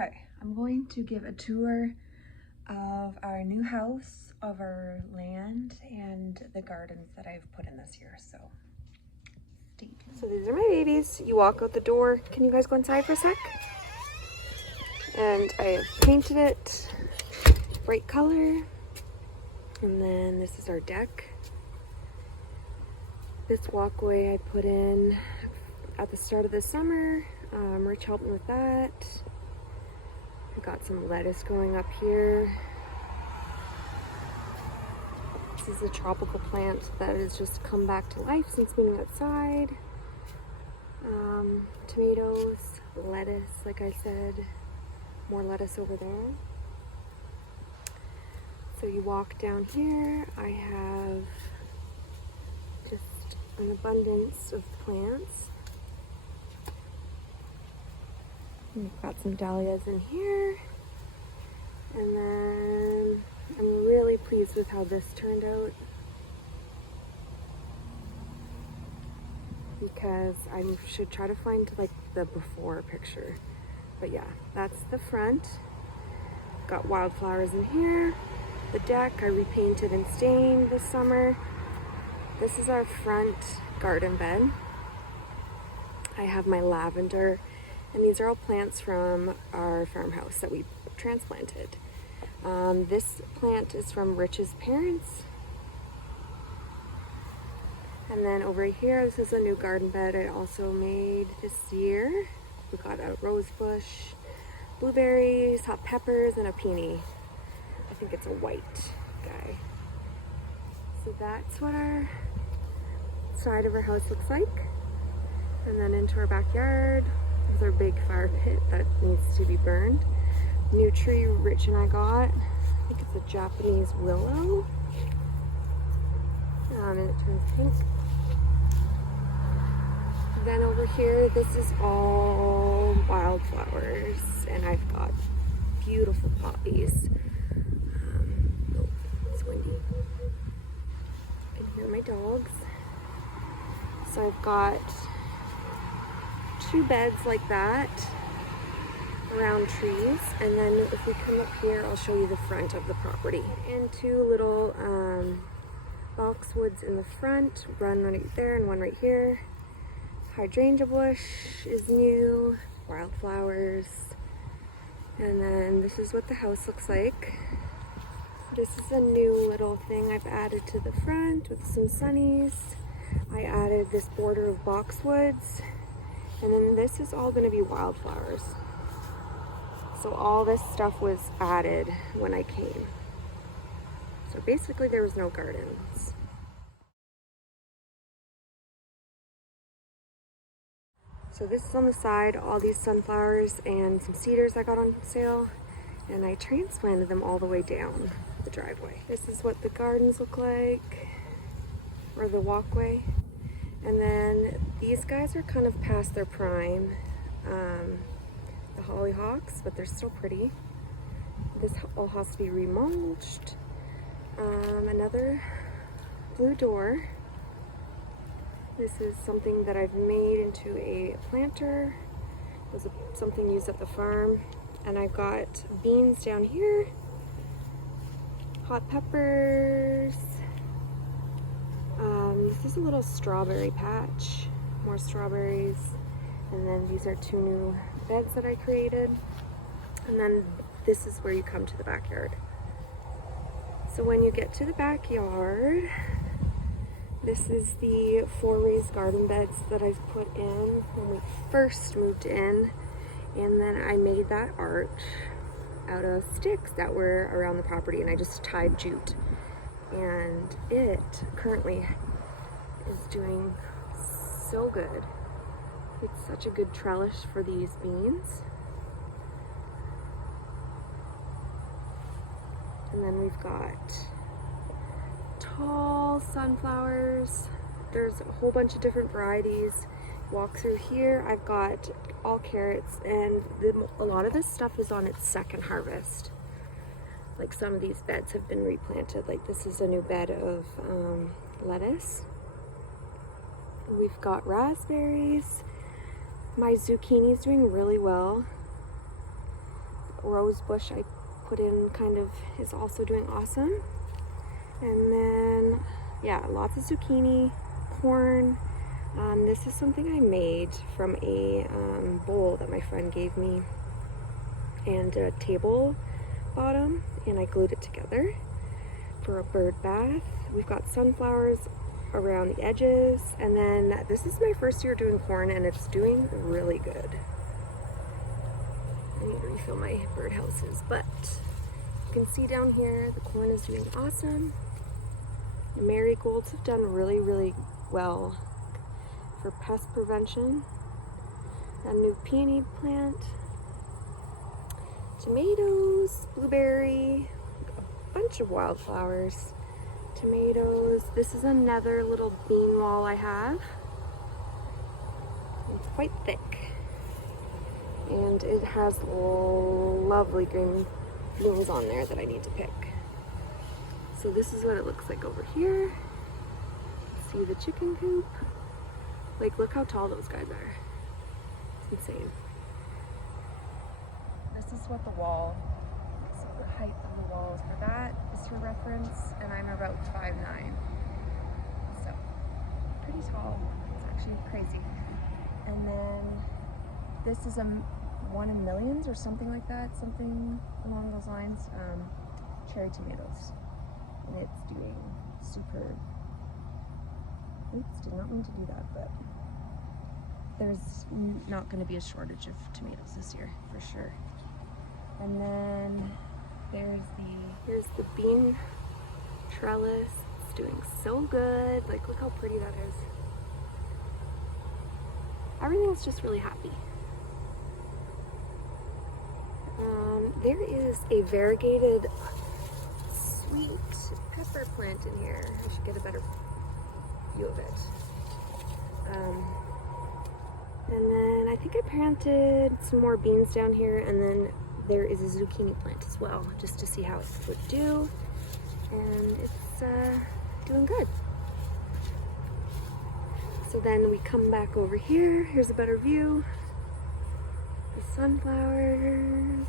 Okay, I'm going to give a tour of our new house, of our land, and the gardens that I've put in this year, so stay tuned. So these are my babies. You walk out the door. Can you guys go inside for a sec? And I have painted it bright color. And then this is our deck. This walkway I put in at the start of the summer. Rich helped me with that. I got some lettuce growing up here. This is a tropical plant that has just come back to life since being outside. Tomatoes, lettuce, like I said, more lettuce over there. So you walk down here, I have just an abundance of plants. We've got some dahlias in here. And then I'm really pleased with how this turned out, because I should try to find like the before picture. But yeah, that's the front. Got wildflowers in here. The deck I repainted and stained this summer. This is our front garden bed. I have my lavender, and these are all plants from our farmhouse that we transplanted. This plant is from Rich's parents. And then over here, this is a new garden bed I also made this year. We got a rose bush, blueberries, hot peppers, and a peony. I think it's a white guy. So that's what our side of our house looks like. And then into our backyard, there's our big fire pit that needs to be burned. New tree Rich and I got. I think it's a Japanese willow. And it turns pink. Then over here, this is all wildflowers, and I've got beautiful poppies. Oh, it's windy. You can hear my dogs. So I've got 2 beds like that around trees, and then if we come up here, I'll show you the front of the property. And 2 little boxwoods in the front, one right there and one right here. Hydrangea bush is new, wildflowers, and then this is what the house looks like. This is a new little thing I've added to the front with some sunnies. I added this border of boxwoods, and then this is all going to be wildflowers. So all this stuff was added when I came. So basically there was no gardens. So this is on the side, all these sunflowers and some cedars I got on sale, and I transplanted them all the way down the driveway. This is what the gardens look like, or the walkway. And then these guys are kind of past their prime, the hollyhocks, but they're still pretty. This all has to be remulched. Another blue door. This is something that I've made into a planter. It was something used at the farm. And I've got beans down here, hot peppers. This is a little strawberry patch, more strawberries. And then these are 2 new beds that I created. And then this is where you come to the backyard. So when you get to the backyard, this is the 4 raised garden beds that I've put in when we first moved in. And then I made that arch out of sticks that were around the property, and I just tied jute. And it currently is doing so good. It's such a good trellis for these beans. And then we've got tall sunflowers. There's a whole bunch of different varieties. Walk through here, I've got all carrots, and a lot of this stuff is on its second harvest. Like some of these beds have been replanted. Like this is a new bed of lettuce. We've got raspberries. My zucchini is doing really well. rose bush I put in kind of is also doing awesome. And then, yeah, lots of zucchini, corn. This is something I made from a bowl that my friend gave me, and a table bottom, and I glued it together for a bird bath. We've got sunflowers around the edges, and then this is my first year doing corn, and it's doing really good. I need to refill my birdhouses, but you can see down here the corn is doing awesome. The marigolds have done really, really well for pest prevention. A new peony plant, tomatoes, blueberry, a bunch of wildflowers, tomatoes. This is another little bean wall I have. It's quite thick, and it has lovely green beans on there that I need to pick. So this is what it looks like over here. See the chicken coop? Like, look how tall those guys are. It's insane. This is what the wall, so the height of the walls for that is for reference, and I'm about 5'9". So, pretty tall. It's actually crazy. And then this is a 1 in millions or something like that, something along those lines. Cherry tomatoes. And it's doing super. Oops, did not mean to do that, but there's not going to be a shortage of tomatoes this year for sure. And then here's the bean trellis. It's doing so good. Like, look how pretty that is. Everything's just really happy. There is a variegated sweet pepper plant in here. I should get a better view of it. And then I think I planted some more beans down here, and then there is a zucchini plant as well, just to see how it would do. And it's doing good. So then we come back over here. Here's a better view. The sunflowers.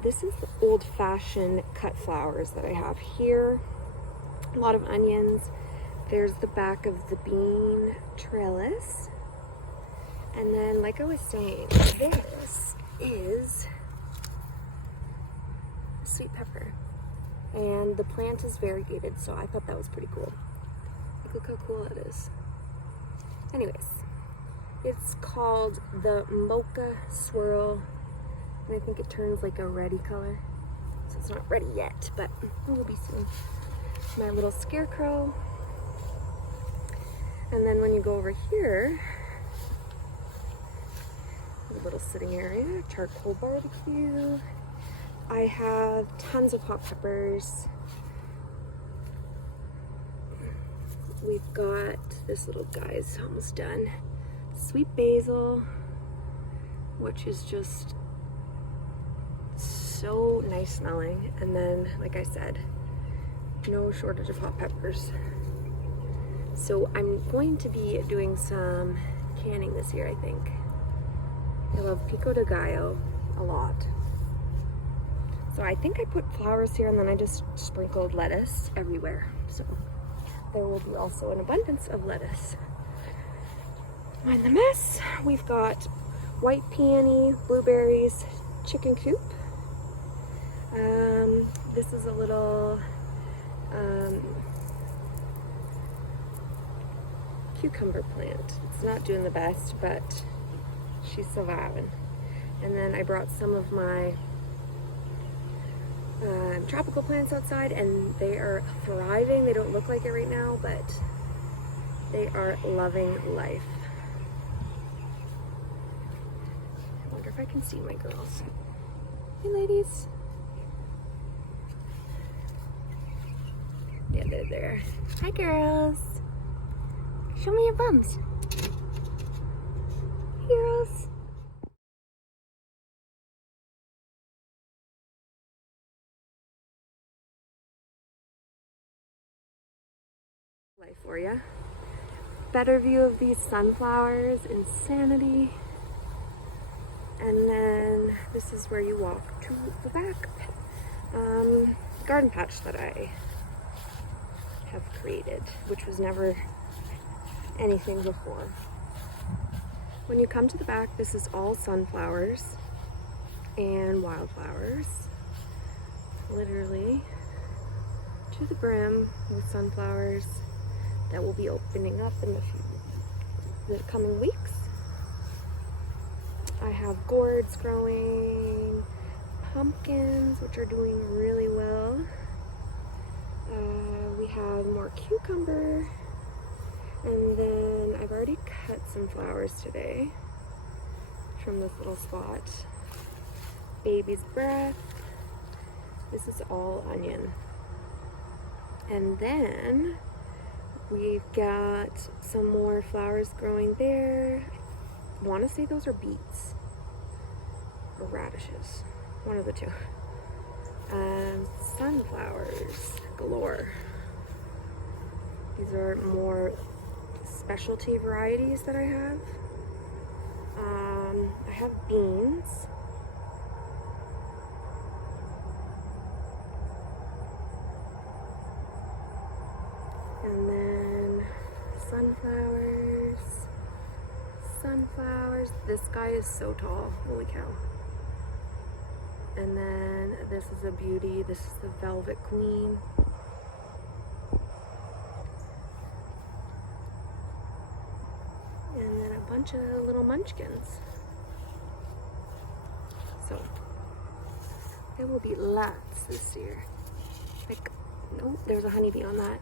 This is the old-fashioned cut flowers that I have here. A lot of onions. There's the back of the bean trellis. And then, like I was saying, this is sweet pepper. And the plant is variegated, so I thought that was pretty cool. Like, look how cool it is. Anyways, it's called the Mocha Swirl. And I think it turns like a reddy color. So it's not ready yet, but it will be soon. My little scarecrow. And then when you go over here, a little sitting area, charcoal barbecue. I have tons of hot peppers. We've got this little guy's almost done. Sweet basil, which is just so nice smelling. And then, like I said, no shortage of hot peppers. So I'm going to be doing some canning this year, I think. I love pico de gallo a lot. So I think I put flowers here, and then I just sprinkled lettuce everywhere. So there will be also an abundance of lettuce. Mind the mess. We've got white peony, blueberries, chicken coop. This is a little cucumber plant. It's not doing the best, but she's surviving. And then I brought some of my tropical plants outside, and they are thriving. They don't look like it right now, but they are loving life. I wonder if I can see my girls. Hey, ladies. Yeah, they're there. Hi, girls. Show me your bums. Girls. Life for you. Better view of these sunflowers. Insanity. And then this is where you walk to the back garden patch that I have created, which was never anything before. When you come to the back, this is all sunflowers and wildflowers, literally to the brim with sunflowers that will be opening up in the coming weeks. I have gourds growing, pumpkins, which are doing really well. We have more cucumber, and then I've already cut some flowers today from this little spot. Baby's breath. This is all onion. And then we've got some more flowers growing there. I want to say those are beets or radishes, one of the two. Sunflowers galore. These are more specialty varieties that I have. I have beans. And then sunflowers. Sunflowers. This guy is so tall. Holy cow. And then this is a beauty. This is the Velvet Queen. And then a bunch of little munchkins. So there will be lots this year. Like, nope, there's a honeybee on that.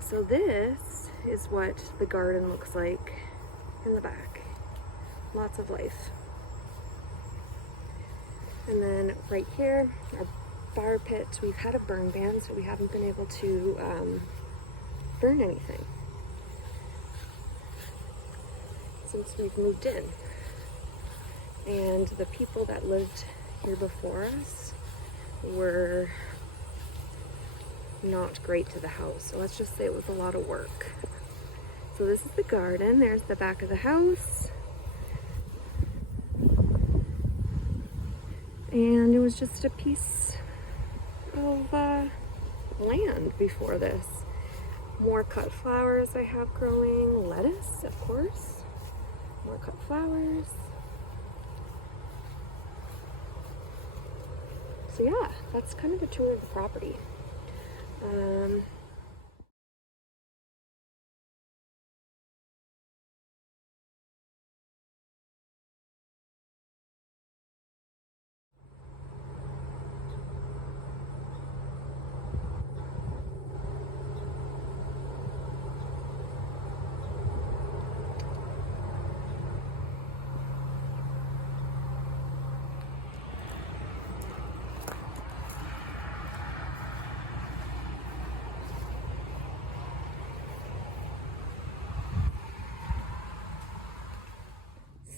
So this is what the garden looks like in the back. Lots of life. And then right here, our fire pit. We've had a burn ban, so we haven't been able to burn anything since we've moved in. And the people that lived here before us were not great to the house. So let's just say it was a lot of work. So this is the garden. There's the back of the house. And it was just a piece of land before this. More cut flowers I have growing. Lettuce, of course. More cut flowers. So yeah, that's kind of a tour of the property.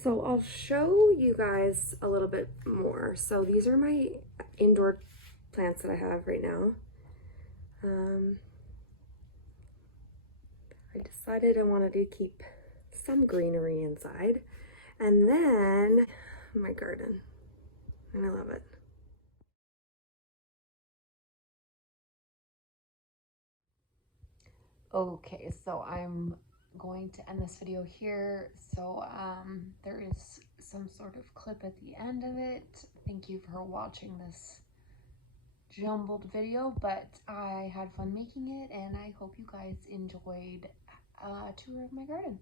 So I'll show you guys a little bit more. So these are my indoor plants that I have right now. I decided I wanted to keep some greenery inside. And then my garden, and I love it. Okay, so I'm going to end this video here. So there is some sort of clip at the end of it. Thank you for watching this jumbled video, but I had fun making it, and I hope you guys enjoyed a tour of my gardens.